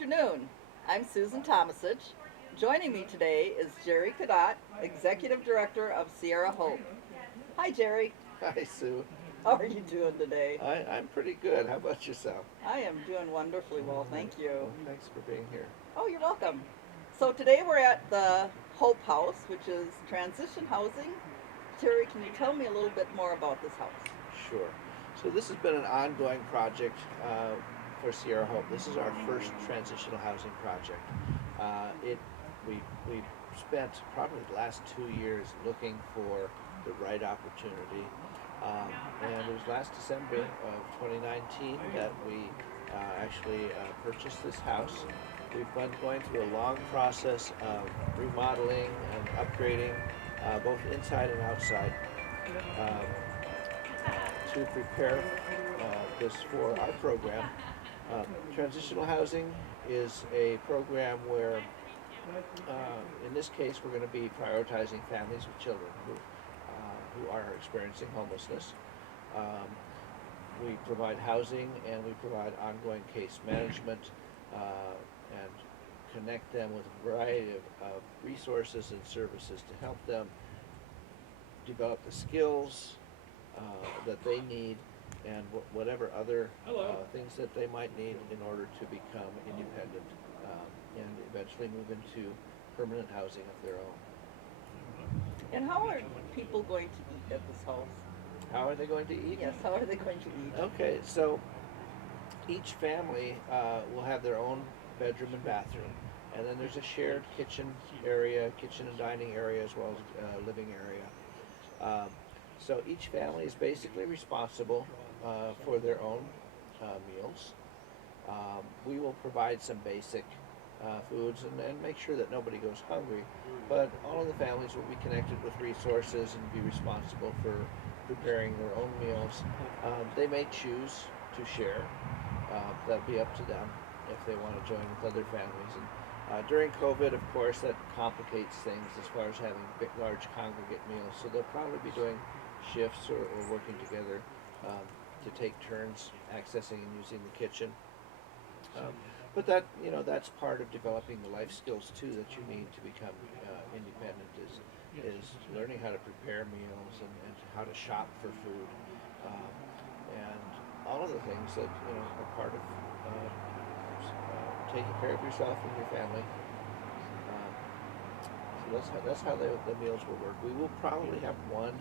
afternoon. I'm Susan Tomasich. Joining me today is Jerry Cadotte, Executive Director of Sierra Hope. Hi, Jerry. Hi, Sue. How are you doing today? I'm pretty good. How about yourself? I am doing wonderfully well, thank you. Well, thanks for being here. Oh, you're welcome. So today we're at the Hope House, which is Transition Housing. Jerry, can you tell me a little bit more about this house? Sure. So this has been an ongoing project for Sierra Hope. This is our first transitional housing project. It we spent probably the last 2 years looking for the right opportunity, and it was last December of 2019 that we actually purchased this house. We've been going through a long process of remodeling and upgrading, both inside and outside. Um, to prepare this for our program. Transitional housing is a program where, in this case, we're going to be prioritizing families with children who are experiencing homelessness. Um, we provide housing and we provide ongoing case management and connect them with a variety of resources and services to help them develop the skills that they need and whatever other things that they might need in order to become independent and eventually move into permanent housing of their own. And how are people going to eat at this house? How are they going to eat? Yes, how are they going to eat? Okay, so each family will have their own bedroom and bathroom, and then there's a shared kitchen area, kitchen and dining area, as well as living area. So each family is basically responsible for their own meals. We will provide some basic foods and make sure that nobody goes hungry, but all of the families will be connected with resources and be responsible for preparing their own meals. They may choose to share. That'll be up to them if they want to join with other families. And during COVID, of course, that complicates things as far as having large congregate meals. So they'll probably be doing shifts or working together to take turns accessing and using the kitchen. But that's part of developing the life skills too that you need to become independent is learning how to prepare meals and how to shop for food and all of the things that are part of taking care of yourself and your family. So that's how the meals will work. We will probably have one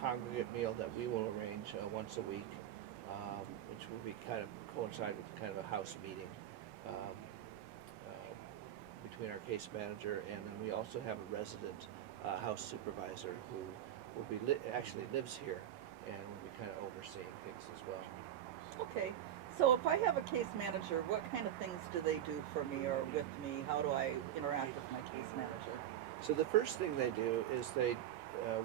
congregate meal that we will arrange once a week, which will be kind of coincide with kind of a house meeting between our case manager, and then we also have a resident house supervisor who will be actually lives here and will be kind of overseeing things as well. Okay, so if I have a case manager, what kind of things do they do for me or with me? How do I interact with my case manager? So the first thing they do is they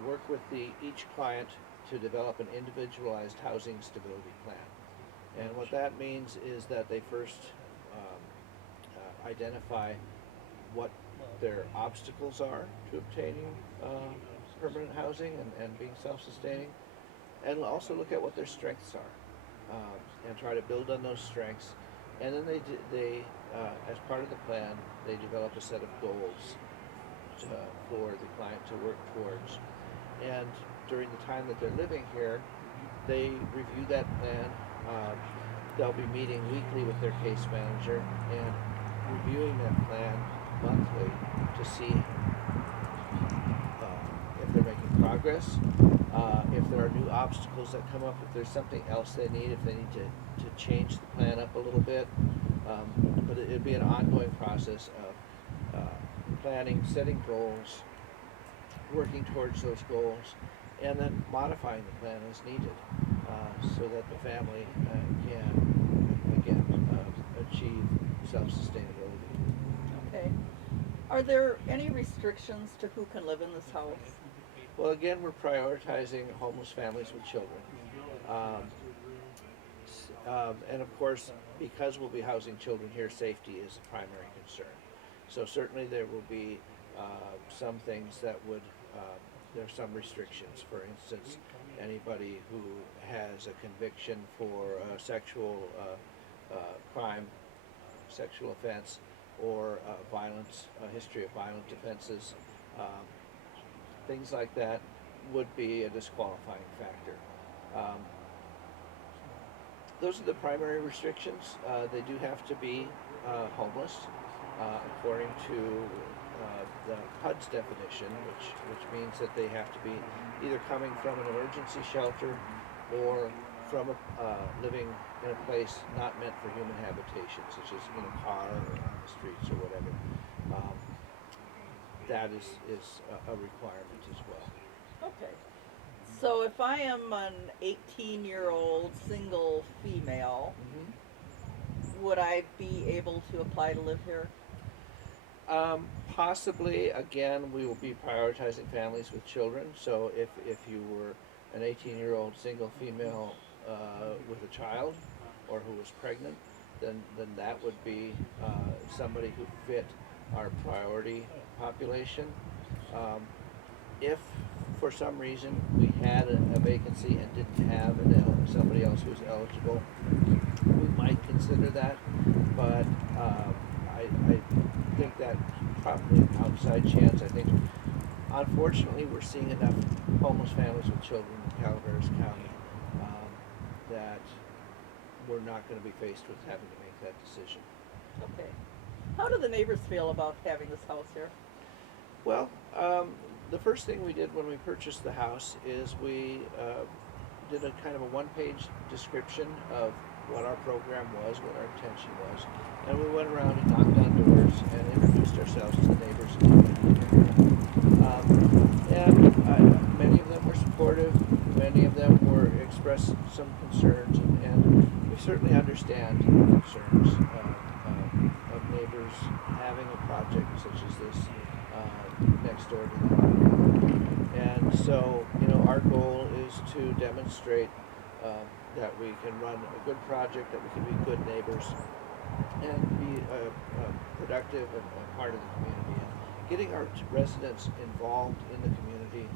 work with each client to develop an individualized housing stability plan. And what that means is that they first identify what their obstacles are to obtaining permanent housing and being self-sustaining, and also look at what their strengths are and try to build on those strengths. And then they as part of the plan, they develop a set of goals for the client to work towards. And during the time that they're living here, they review that plan. They'll be meeting weekly with their case manager and reviewing that plan monthly to see if they're making progress, if there are new obstacles that come up, if there's something else they need, if they need to change the plan up a little bit. But it'd be an ongoing process of planning, setting goals, working towards those goals, and then modifying the plan as needed so that the family can, again, achieve self-sustainability. Okay. Are there any restrictions to who can live in this house? Well, again, we're prioritizing homeless families with children. Um, and of course, because we'll be housing children here, safety is a primary concern. So certainly there will be some things that would, there are some restrictions. For instance, anybody who has a conviction for sexual crime, sexual offense, or violence, a history of violent offenses, um, things like that would be a disqualifying factor. Um, those are the primary restrictions. They do have to be homeless, according to the HUD's definition, which means that they have to be either coming from an emergency shelter or from living in a place not meant for human habitation, such as in a car or on the streets or whatever. Um, that is a requirement as well. Okay. So if I am an 18-year-old single female, would I be able to apply to live here? Possibly, again, we will be prioritizing families with children. So if you were an 18-year-old single female with a child or who was pregnant, then that would be somebody who fit our priority population. If for some reason we had a vacancy and didn't have somebody else who's eligible, we might consider that, but I think that probably an outside chance. I think, unfortunately, we're seeing enough homeless families with children in Calaveras County that we're not going to be faced with having to make that decision. Okay. How do the neighbors feel about having this house here? Well, the first thing we did when we purchased the house is we did a kind of a one-page description of what our program was, what our intention was, and we went around and knocked on doors and introduced ourselves to the neighbors in the community. And many of them were supportive, many of them were expressed some concerns, and we certainly understand the concerns of neighbors having a project such as this next door to them. And so, our goal is to demonstrate that we can run a good project, that we can be good neighbors, and be productive and part of the community. And getting our residents involved in the community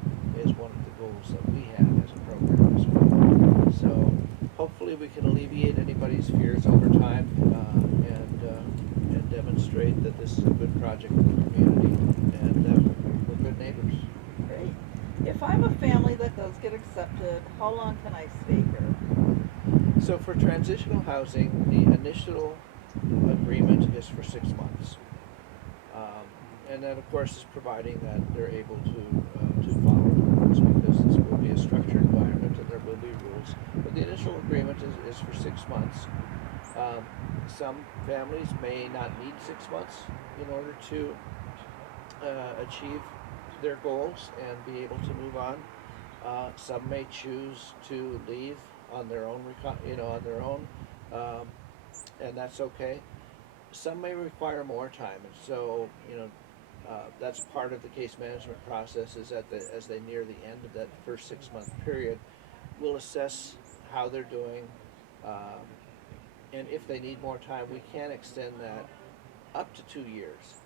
is one of the goals that we have as a program as well. So hopefully we can alleviate anybody's fears over time and demonstrate that this is a good project for the community and that we're good neighbors. Great. If I'm a family that does get accepted, how long can I stay here? So for transitional housing, the initial agreement is for 6 months. And that, of course, is providing that they're able to follow the rules, because this will be a structured environment and there will be rules. But the initial agreement is for 6 months. Some families may not need 6 months in order to achieve their goals and be able to move on. Some may choose to leave on their own, and that's okay. Some may require more time, and so that's part of the case management process. Is that as they near the end of that first 6 month period, we'll assess how they're doing, and if they need more time, we can extend that up to 2 years.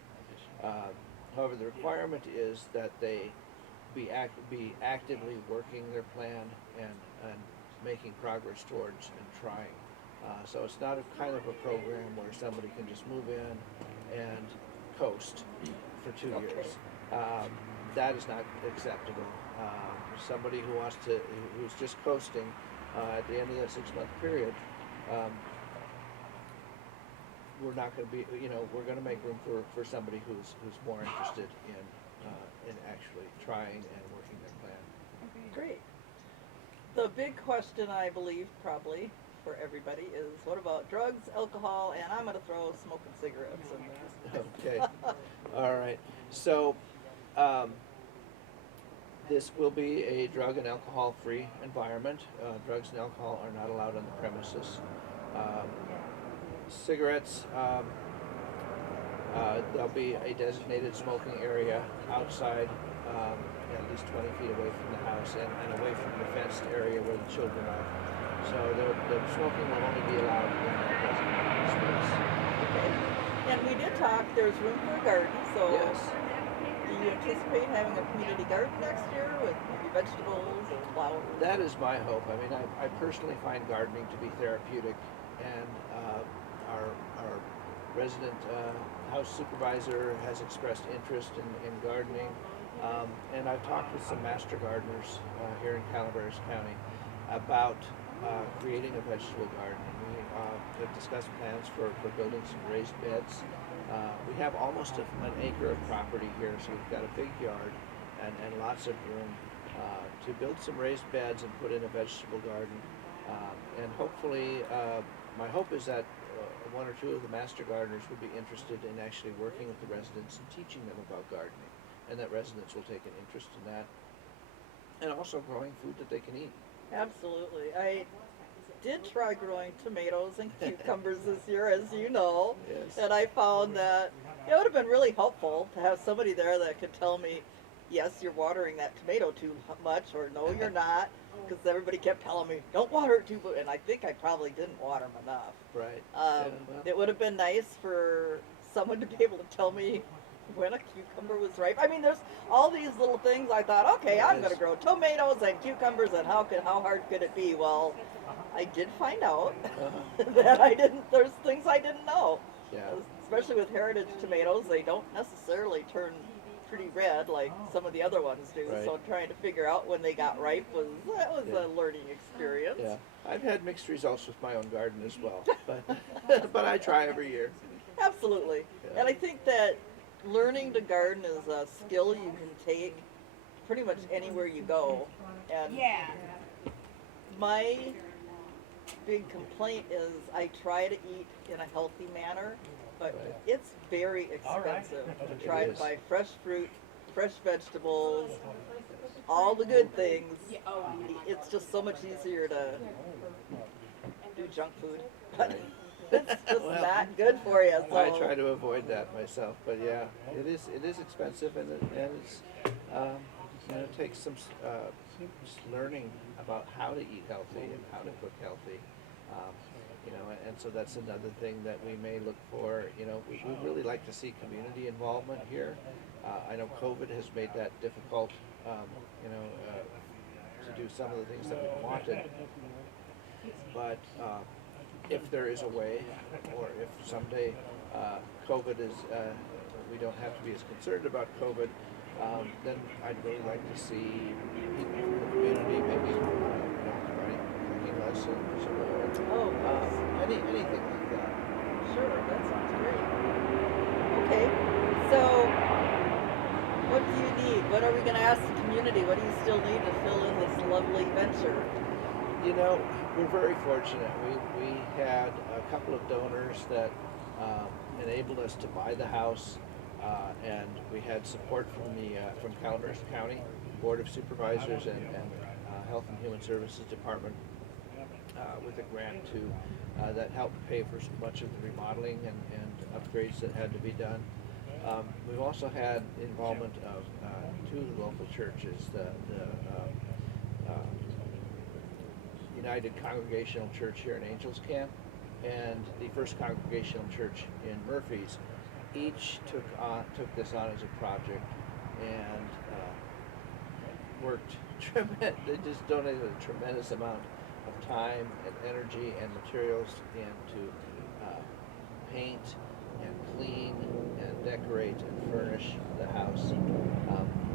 However, the requirement is that they be actively working their plan and making progress towards and trying. So it's not a kind of a program where somebody can just move in and coast for 2 years. That is not acceptable. Somebody who's just coasting at the end of that 6 month period, we're not going to be, we're going to make room for somebody who's more interested in actually trying and working their plan. Great. The big question, I believe, probably for everybody is, what about drugs, alcohol, and I'm going to throw smoking cigarettes in there. Okay. All right. So this will be a drug and alcohol-free environment. Drugs and alcohol are not allowed on the premises. Cigarettes, there'll be a designated smoking area outside, at least 20 feet away from the house and away from the fenced area where the children are. So the smoking will only be allowed in that designated space. Okay. And we did talk, there's room for a garden, so Yes. do you anticipate having a community garden next year with maybe vegetables and flowers? That is my hope. I mean, I personally find gardening to be therapeutic, and our resident house supervisor has expressed interest in gardening. And I've talked with some master gardeners here in Calaveras County about creating a vegetable garden. We have discussed plans for building some raised beds. We have almost an acre of property here, so we've got a big yard and lots of room to build some raised beds and put in a vegetable garden. And hopefully, my hope is that one or two of the master gardeners would be interested in actually working with the residents and teaching them about gardening, and that residents will take an interest in that, and also growing food that they can eat. Absolutely. I did try growing tomatoes and cucumbers this year, as you know, Yes. and I found that it would have been really helpful to have somebody there that could tell me, yes, you're watering that tomato too much, or no, you're not, because everybody kept telling me, don't water it too much, and I think I probably didn't water them enough. Right. Um, it would have been nice for someone to be able to tell me when a cucumber was ripe. I mean, there's all these little things. I thought, okay, I'm going to grow tomatoes and cucumbers, and how hard could it be? Well, I did find out that there's things I didn't know. Yeah. Especially with heritage tomatoes, they don't necessarily turn pretty red like some of the other ones do. Right. So trying to figure out when they got ripe was a learning experience. Yeah. I've had mixed results with my own garden as well, but but I try every year. Absolutely. Yeah. And I think that learning to garden is a skill you can take pretty much anywhere you go. And my big complaint is I try to eat in a healthy manner, but Right. it's very expensive to try It to is. buy fresh fruit, fresh vegetables, all the good things. It's just so much easier to do junk food. But Right. it's just Well, not good for you. So I try to avoid that myself, but yeah, it is expensive, and it's it takes some just learning about how to eat healthy and how to cook healthy. And so that's another thing that we may look for. We really like to see community involvement here. I know COVID has made that difficult, to do some of the things that we wanted. But if there is a way, or if someday COVID is, we don't have to be as concerned about COVID, then I'd really like to see people from the community maybe providing cooking lessons or anything like that. sure, that sounds great. Okay, so what do you need? What are we going to ask the community? What do you still need to fill in this lovely venture? We're very fortunate. We had a couple of donors that enabled us to buy the house, and we had support from Calaveras County Board of Supervisors and Health and Human Services Department with a grant that helped pay for much of the remodeling and upgrades that had to be done. We've also had involvement of two of the local churches, the United Congregational Church here in Angels Camp and the First Congregational Church in Murphys. Each took this on as a project and worked tremendous. They just donated a tremendous amount of time and energy and materials into paint and clean and decorate and furnish the house.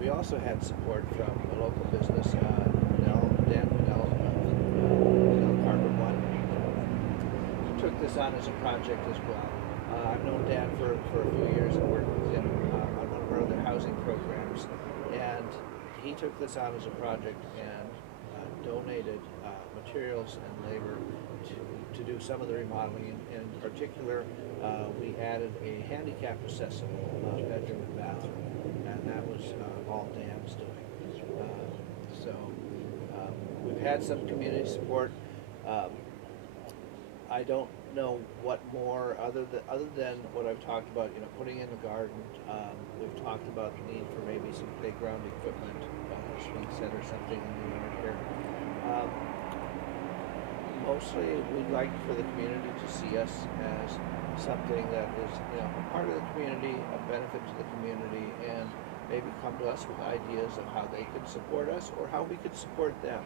We also had support from a local business, Dan Pinnell of Carpet One, who took this on as a project as well. I've known Dan for a few years and worked with him on one of our other housing programs, and he took this on as a project and donated materials and labor to do some of the remodeling. In particular, we added a handicap accessible bedroom and bathroom, and that was all Dan's doing. We've had some community support. I don't know what more other than what I've talked about. Putting in the garden. We've talked about the need for maybe some playground equipment, swing set or something in the yard here. Mostly, we'd like for the community to see us as something that is, a part of the community, a benefit to the community, and maybe come to us with ideas of how they could support us or how we could support them.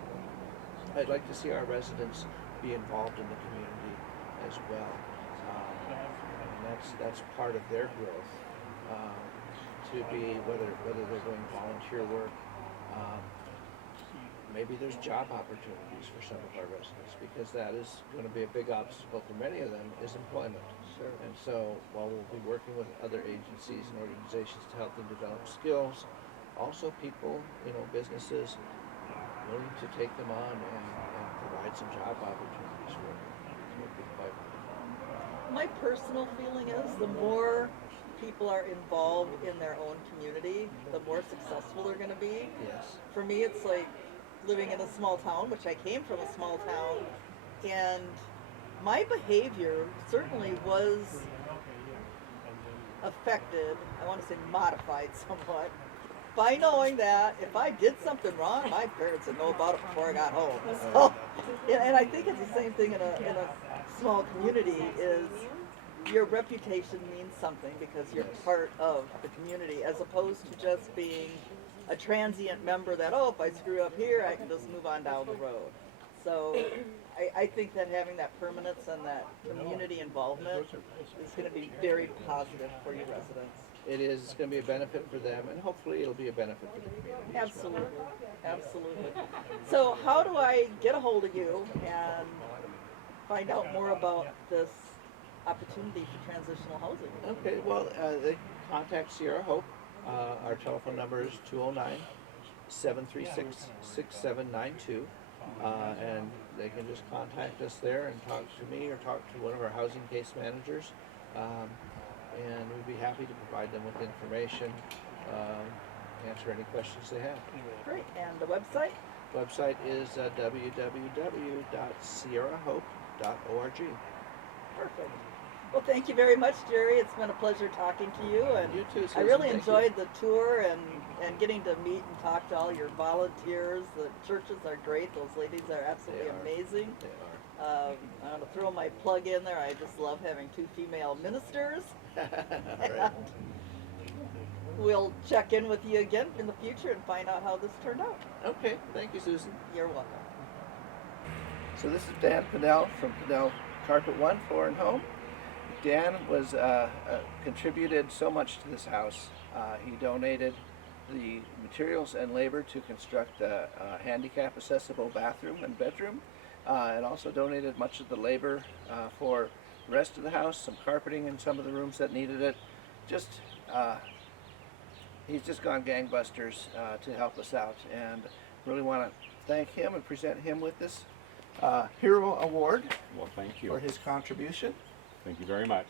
I'd like to see our residents be involved in the community as well. And that's part of their growth, to be whether they're doing volunteer work. Maybe there's job opportunities for some of our residents, because that is going to be a big obstacle for many of them, is employment. Sure. And so while we'll be working with other agencies and organizations to help them develop skills, also people, businesses willing to take them on and provide some job opportunities for them. So it'd be quite wonderful. My personal feeling is the more people are involved in their own community, the more successful they're going to be. Yes. For me, it's like living in a small town, which I came from a small town, and my behavior certainly was affected, I want to say modified somewhat, by knowing that if I did something wrong, my parents would know about it before I got home. So, and I think it's the same thing in a small community, is your reputation means something because you're part of the community, as opposed to just being a transient member that, if I screw up here, I can just move on down the road. So I think that having that permanence and that community involvement is going to be very positive for your residents. It is. It's going to be a benefit for them, and hopefully it'll be a benefit for the community. Absolutely. Absolutely. So how do I get a hold of you and find out more about this opportunity for transitional housing? Okay, well, they contact Sierra Hope. Our telephone number is 209-736-6792. And they can just contact us there and talk to me or talk to one of our housing case managers. And we'd be happy to provide them with information, answer any questions they have. Great. And the website? Website is www.sierrahope.org. Perfect. Well, thank you very much, Jerry. It's been a pleasure talking to you. And You too, Susan. I really Thank enjoyed the tour and getting to meet and talk to all your volunteers. The churches are great. Those ladies are absolutely amazing. They I'm going to throw my plug in there. I just love having 2 female ministers. are. And we'll check in with you again in the future and find out how this turned out. Okay, thank you, Susan. You're welcome. So this is Dan Pinnell from Pinnell Carpet One Floor and Home. Dan was contributed so much to this house. He donated the materials and labor to construct a handicap accessible bathroom and bedroom, and also donated much of the labor for the rest of the house, some carpeting in some of the rooms that needed it. He's just gone gangbusters to help us out, and really want to thank him and present him with this Hero Award. Well, thank you. For his contribution. Thank you very much.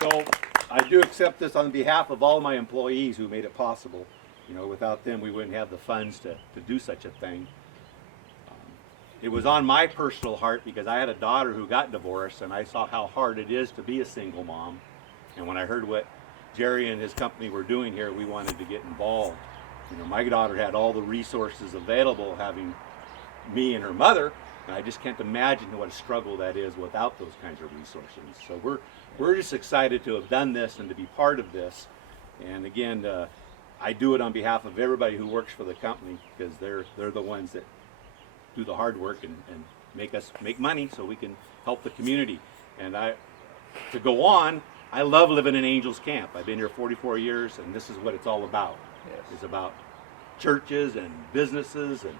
So I do accept this on behalf of all my employees who made it possible. Without them, we wouldn't have the funds to do such a thing. It was on my personal heart because I had a daughter who got divorced, and I saw how hard it is to be a single mom. And when I heard what Jerry and his company were doing here, we wanted to get involved. My daughter had all the resources available, having me and her mother, and I just can't imagine what a struggle that is without those kinds of resources. So we're just excited to have done this and to be part of this. And again, I do it on behalf of everybody who works for the company, because they're the ones that do the hard work and make us make money so we can help the community. And to go on, I love living in Angels Camp. I've been here 44 years, and this is what it's all about. Yes. It's about churches and businesses and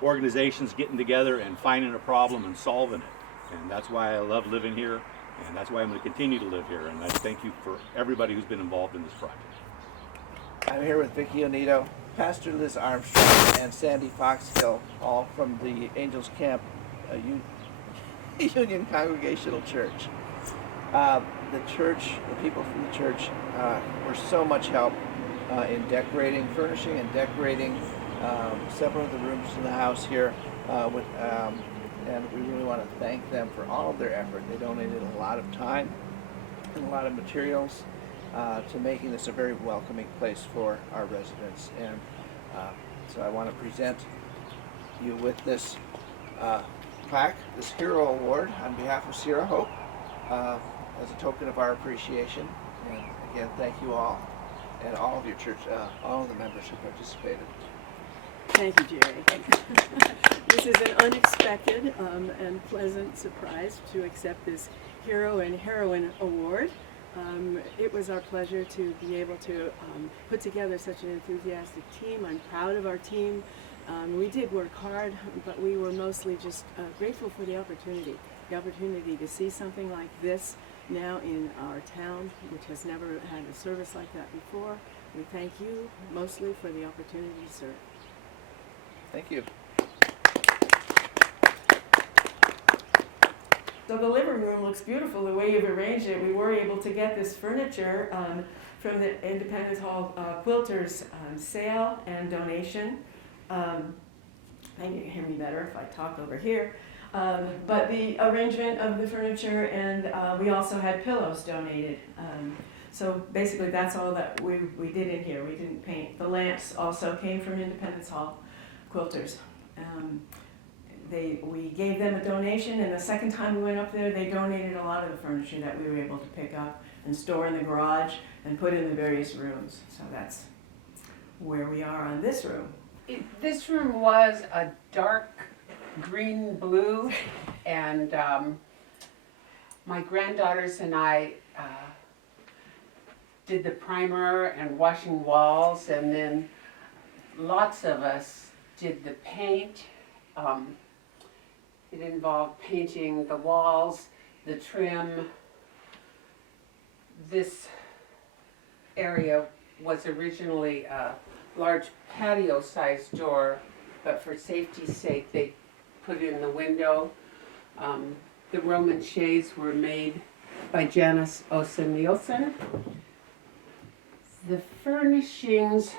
organizations getting together and finding a problem and solving it. And that's why I love living here, and that's why I'm going to continue to live here. And I thank you for everybody who's been involved in this project. I'm here with Vicki Onito, Pastor Liz Armstrong, and Sandy Foxhill, all from the Angels Camp Union Congregational Church. The people from the church were so much help in furnishing and decorating several of the rooms in the house here, and we really want to thank them for all of their effort. They donated a lot of time and a lot of materials to making this a very welcoming place for our residents. And so I want to present you with this plaque, this Hero Award, on behalf of Sierra Hope, as a token of our appreciation. And again, thank you all, and all of your church, all of the members who participated. Thank you, Jerry. this is an unexpected and pleasant surprise to accept this Hero and Heroine Award. It was our pleasure to be able to put together such an enthusiastic team. I'm proud of our team. We did work hard, but we were mostly just grateful for the opportunity to see something like this now in our town, which has never had a service like that before. We thank you mostly for the opportunity to serve. Thank you. So the living room looks beautiful the way you've arranged it. We were able to get this furniture from the Independence Hall Quilters sale and donation. Maybe you can hear me better if I talk over here. But the arrangement of the furniture, and we also had pillows donated. So basically that's all that we did in here. We didn't paint. The lamps also came from Independence Hall Quilters. We gave them a donation, and the second time we went up there, they donated a lot of the furniture that we were able to pick up and store in the garage and put in the various rooms. So that's where we are on this room. This room was a dark green blue, and my granddaughters and I did the primer and washing walls, and then lots of us did the paint. It involved painting the walls, the trim. This area was originally a large patio-sized door, but for safety's sake, they put in the window. The Roman shades were made by Janice Osa-Nielsen. The furnishings,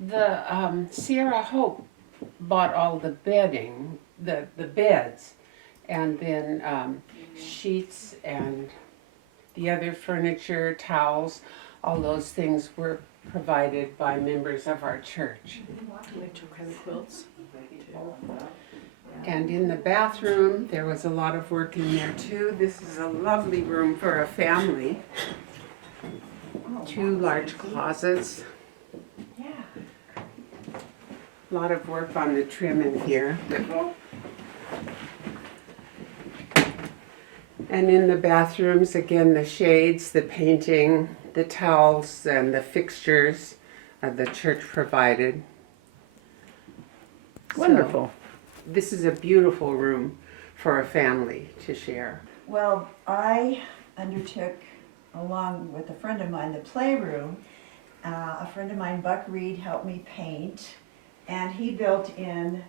the Sierra Hope bought all the bedding, the beds, and then sheets and the other furniture, towels, all those things were provided by members of our church. We took the quilts. And in the bathroom, there was a lot of work in there too. This is a lovely room for a family. 2 large closets. A lot of work on the trim in here. And in the bathrooms, again, the shades, the painting, the towels, and the fixtures the church provided. Wonderful. So, this is a beautiful room for a family to share. Well, I undertook, along with a friend of mine, the playroom. A friend of mine, Buck Reed, helped me paint, and he built in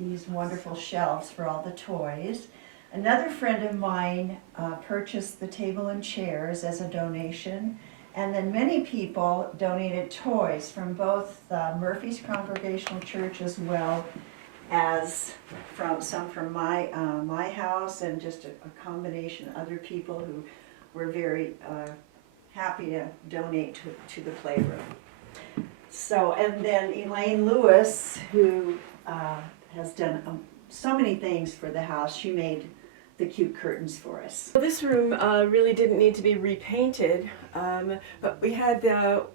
these wonderful shelves for all the toys. Another friend of mine purchased the table and chairs as a donation, and then many people donated toys from both Murphy's Congregational Church as well as from my house, and just a combination of other people who were very happy to donate to the playroom. So, and then Elaine Lewis, who has done so many things for the house, she made the cute curtains for us. So this room really didn't need to be repainted, but we had the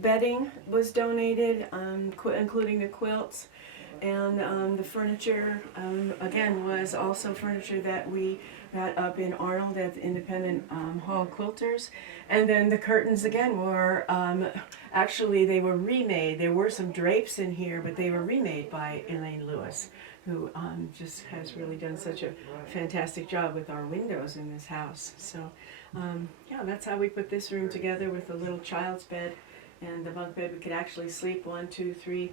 bedding was donated, including the quilts, and the furniture, again, was also furniture that we got up in Arnold at the Independent Hall Quilters. And then the curtains, again, were, actually they were remade. There were some drapes in here, but they were remade by Elaine Lewis, who just has really done such a fantastic job with our windows in this house. So yeah, that's how we put this room together, with a little child's bed and the bunk bed. We could actually sleep 1, 2, 3,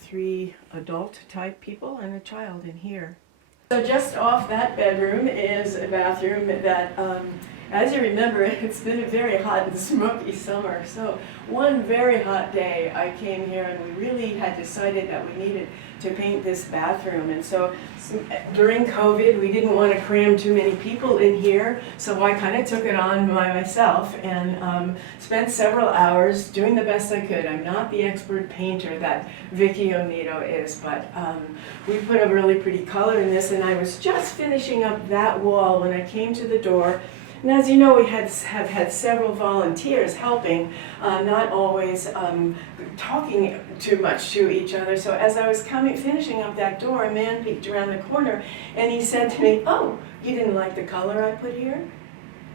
3 adult type people and a child in here. So just off that bedroom is a bathroom that, as you remember, it's been a very hot and smoky summer. So one very hot day I came here and we really had decided that we needed to paint this bathroom. And so during COVID, we didn't want to cram too many people in here, so I kind of took it on by myself and spent several hours doing the best I could. I'm not the expert painter that Vicki Onito is, but we put a really pretty color in this, and I was just finishing up that wall when I came to the door, And as you know, we have had several volunteers helping, not always talking too much to each other. So as I was finishing up that door, a man peeked around the corner and he said to me, "Oh, you didn't like the color I put here?"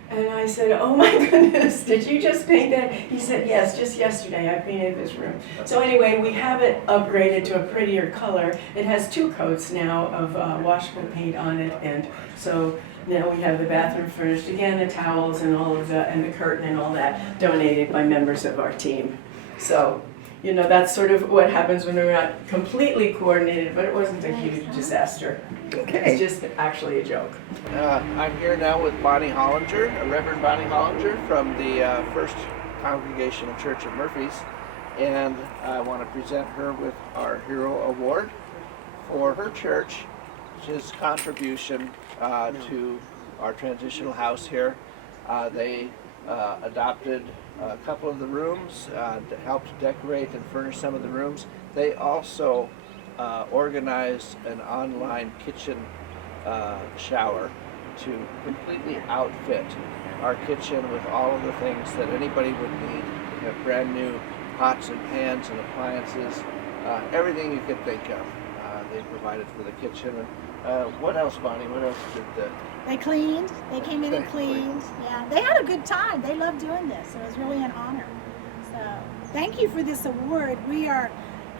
And I said, "Oh my goodness, did you just paint that?" He said, "Yes, just yesterday I painted this room." So anyway, we have it upgraded to a prettier color. It has 2 coats now of washable paint on it, and so now we have the bathroom furnished again, the towels and all of and the curtain and all that donated by members of our team. So, you know, that's sort of what happens when we're not completely coordinated, but it wasn't a huge disaster. It's just actually a joke. I'm here now with Bonnie Hollinger, Reverend Bonnie Hollinger from the First Congregational Church of Murphy's, and I want to present her with our Hero Award for her church, his contribution to our transitional house here. They adopted a couple of the rooms, helped decorate and furnish some of the rooms. They also organized an online kitchen shower to completely outfit our kitchen with all of the things that anybody would need. We have brand new pots and pans and appliances, everything you could think of. They provided for the kitchen. And what else, Bonnie? What else did They cleaned. They came in and They cleaned. Yeah, they had a good time. They loved doing this. It was really an honor. So thank you for this award. We are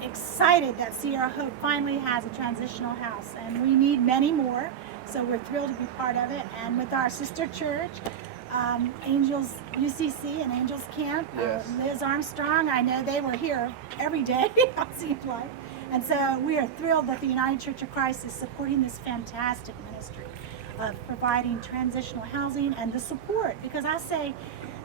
excited that Sierra Hope finally has a transitional house, and we need many more. So we're thrilled to be part of it. And with our sister church, Angels UCC and Angels Camp, Yes. Liz Armstrong, I know they were here every day, it seemed like. And so we are thrilled that the United Church of Christ is supporting this fantastic ministry of providing transitional housing and the support. Because I say,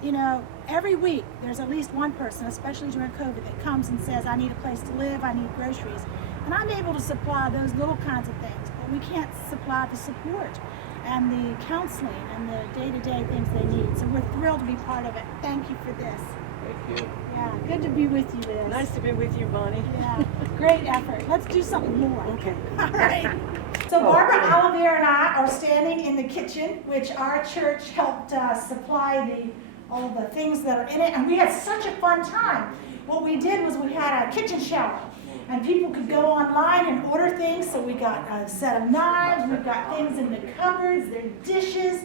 you know, every week there's at least one person, especially during COVID, that comes and says, "I need a place to live, I need groceries." And I'm able to supply those little kinds of things, but we can't supply the support and the counseling and the day-to-day things they need. So we're thrilled to be part of it. Thank you for this. Thank you. Yeah, good to be with you, Liz. Nice to be with you, Bonnie. Yeah, great effort. Let's do something more. Okay. All right. So Barbara Olivier and I are standing in the kitchen, which our church helped supply all the things that are in it, and we had such a fun time. What we did was we had a kitchen shower, and people could go online and order things. So we got a set of knives, we've got things in the cupboards, their dishes,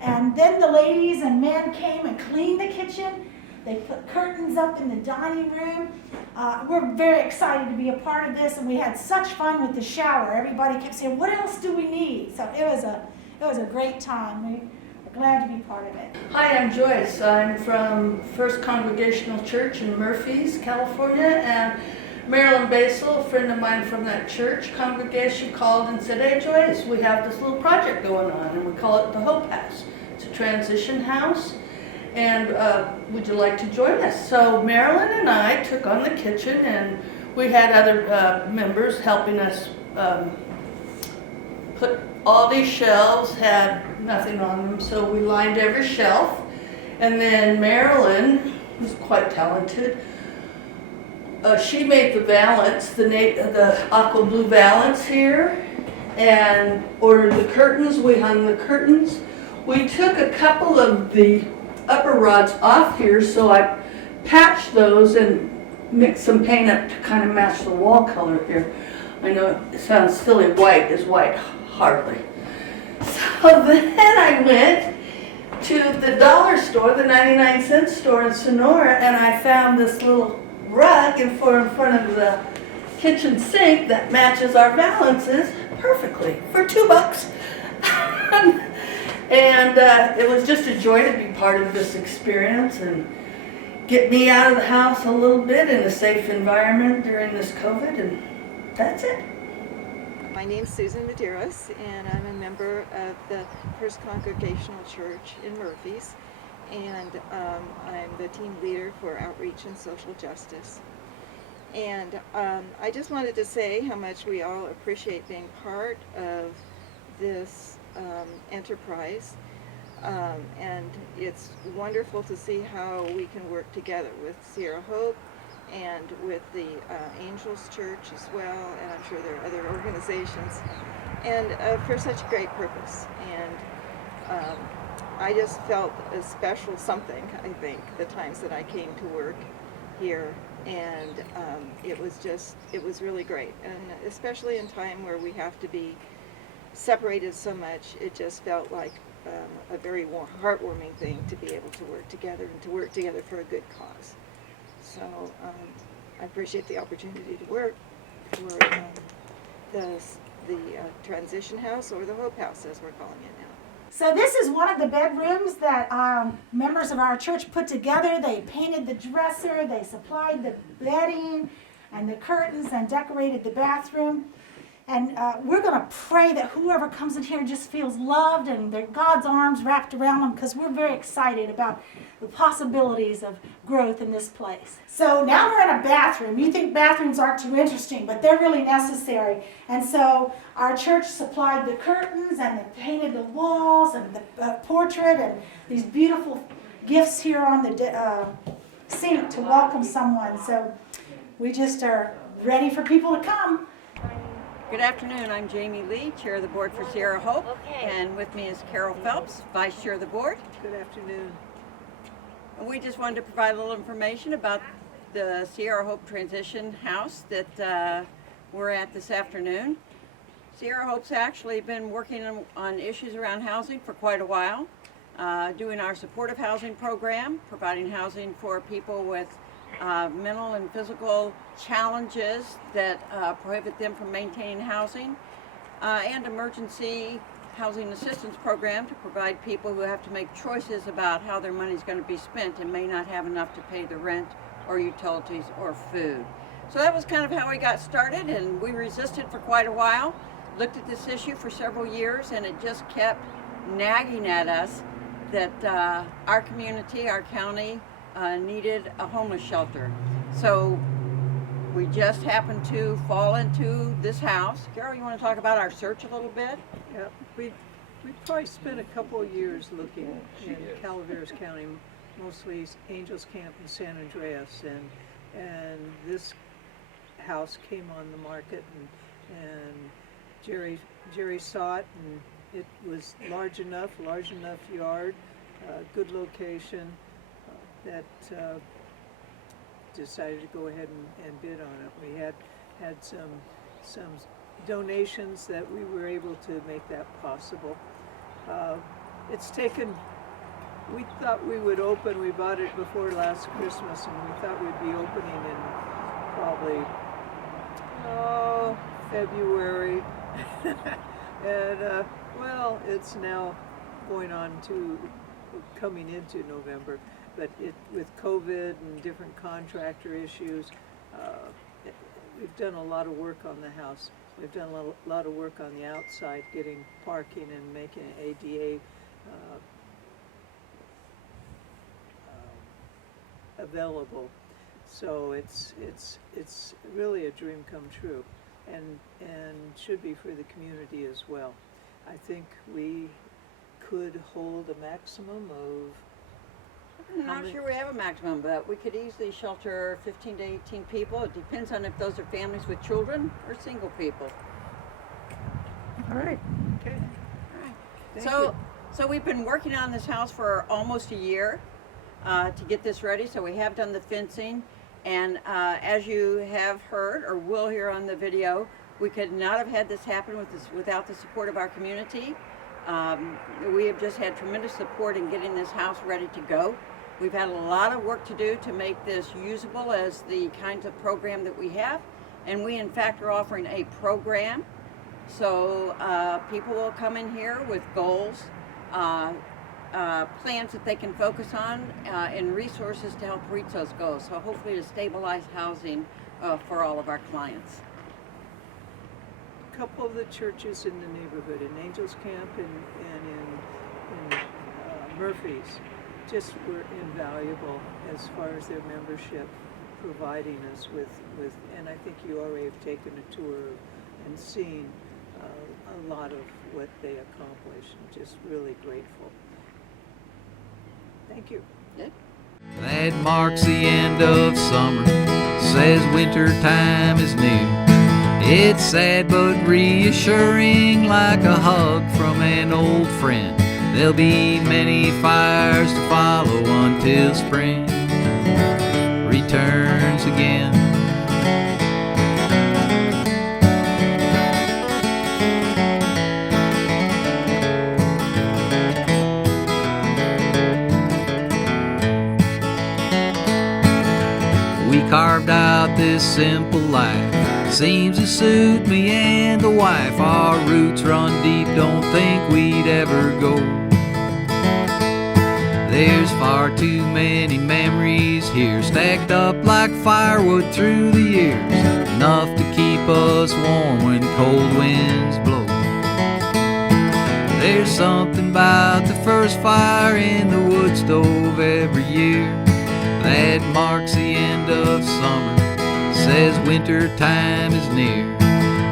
and then the ladies and men came and cleaned the kitchen. They put curtains up in the dining room. We're very excited to be a part of this, and we had such fun with the shower. Everybody kept saying, "What else do we need?" So it was a great time. We're glad to be part of it. Hi, I'm Joyce. I'm from First Congregational Church in Murphy's, California, and Marilyn Basel, a friend of mine from that church congregation, called and said, "Hey Joyce, we have this little project going on, and we call it the Hope House. It's a transition house, and would you like to join us?" So Marilyn and I took on the kitchen, and we had other members helping us put all these shelves, had nothing on them, so we lined every shelf. And then Marilyn, who's quite talented, she made the valance, the aqua blue valance here, and ordered the curtains. We hung the curtains. We took a couple of the upper rods off here, so I patched those and mixed some paint up to kind of match the wall color here. I know it sounds silly, white is white, hardly. So then I went to the dollar store, the 99-cent store in Sonora, and I found this little rug in front of the kitchen sink that matches our valances perfectly for $2. And it was just a joy to be part of this experience and get me out of the house a little bit in a safe environment during this COVID, and that's it. My name's Susan Medeiros, and I'm a member of the First Congregational Church in Murphy's, and I'm the team leader for outreach and social justice. And I just wanted to say how much we all appreciate being part of this enterprise, and it's wonderful to see how we can work together with Sierra Hope and with the Angels Church as well, and I'm sure there are other organizations, and for such a great purpose. And I just felt a special something, I think, the times that I came to work here. And it was really great. And especially in time where we have to be separated so much, it just felt like a very heartwarming thing to be able to work together and to work together for a good cause. So I appreciate the opportunity to work for the Transition House, or the Hope House as we're calling it now. So this is one of the bedrooms that members of our church put together. They painted the dresser, they supplied the bedding and the curtains, and decorated the bathroom. And we're going to pray that whoever comes in here just feels loved and that God's arms wrapped around them, because we're very excited about the possibilities of growth in this place. So now we're in a bathroom. You think bathrooms aren't too interesting, but they're really necessary. And so our church supplied the curtains, and they painted the walls, and the portrait, and these beautiful gifts here on the sink to welcome someone. So we just are ready for people to come. Good afternoon, I'm Jamie Lee, Chair of the Board for Sierra Hope, and with me is Carol Phelps, Vice Chair of the Board. Good afternoon. And we just wanted to provide a little information about the Sierra Hope Transition House that we're at this afternoon. Sierra Hope's actually been working on issues around housing for quite a while, doing our supportive housing program, providing housing for people with mental and physical challenges that prohibit them from maintaining housing, and emergency housing assistance program to provide people who have to make choices about how their money is going to be spent and may not have enough to pay the rent or utilities or food. So that was kind of how we got started, and we resisted for quite a while, looked at this issue for several years, and it just kept nagging at us that our community, our county, needed a homeless shelter. So we just happened to fall into this house. Carol, you want to talk about our search a little bit? Yeah, we probably spent a couple of years looking in Calaveras County, mostly Angels Camp and San Andreas, and this house came on the market, and Jerry saw it, and it was large enough yard, good location, that decided to go ahead and bid on it. We had some donations that we were able to make that possible. It's taken, we thought we would open, we bought it before last Christmas, and we thought we'd be opening in probably February. And well, it's now going on to coming into November. But with COVID and different contractor issues, we've done a lot of work on the house. We've done a lot of work on the outside, getting parking and making it ADA available. So it's really a dream come true, and should be for the community as well. I think we could hold a maximum of, I'm not sure we have a maximum, but we could easily shelter 15 to 18 people. It depends on if those are families with children or single people. all right, okay. All right. Thank you. So we've been working on this house for almost a year to get this ready. So we have done the fencing, and as you have heard or will hear on the video, we could not have had this happen without the support of our community. We have just had tremendous support in getting this house ready to go. We've had a lot of work to do to make this usable as the kinds of program that we have, and we in fact are offering a program. So people will come in here with goals, plans that they can focus on, and resources to help reach those goals. So hopefully to stabilize housing for all of our clients. A couple of the churches in the neighborhood, in Angels Camp and in Murphy's, just were invaluable as far as their membership, providing us with, and I think you already have taken a tour and seen a lot of what they accomplished, and just really grateful. Thank you. Yeah. That marks the end of summer, says winter time is near. It's sad but reassuring, like a hug from an old friend. There'll be many fires to follow until spring returns again. We carved out this simple life, seems to suit me and the wife. Our roots run deep, don't think we'd ever go. There's far too many memories here, stacked up like firewood through the years, enough to keep us warm when cold winds blow. There's something about the first fire in the wood stove every year that marks the end of summer, says winter time is near.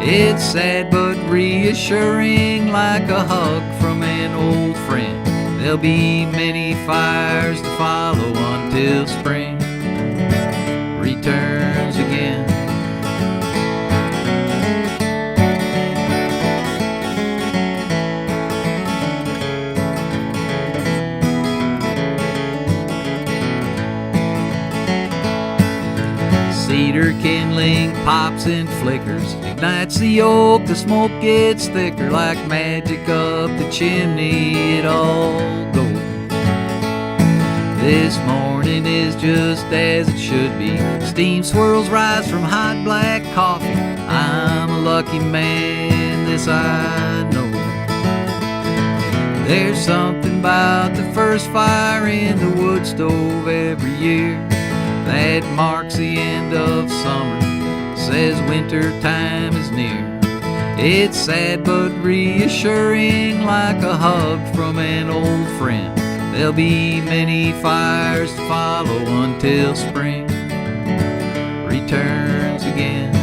It's sad but reassuring, like a hug from an old friend. There'll be many fires to follow until spring returns again. Cedar kindling pops and flickers, ignites the oak, the smoke gets thicker, like magic up the chimney it all goes. This morning is just as it should be, steam swirls rise from hot black coffee. I'm a lucky man, this I know. There's something about the first fire in the wood stove every year that marks the end of summer, says winter time is near. It's sad but reassuring, like a hug from an old friend. There'll be many fires to follow until spring returns again.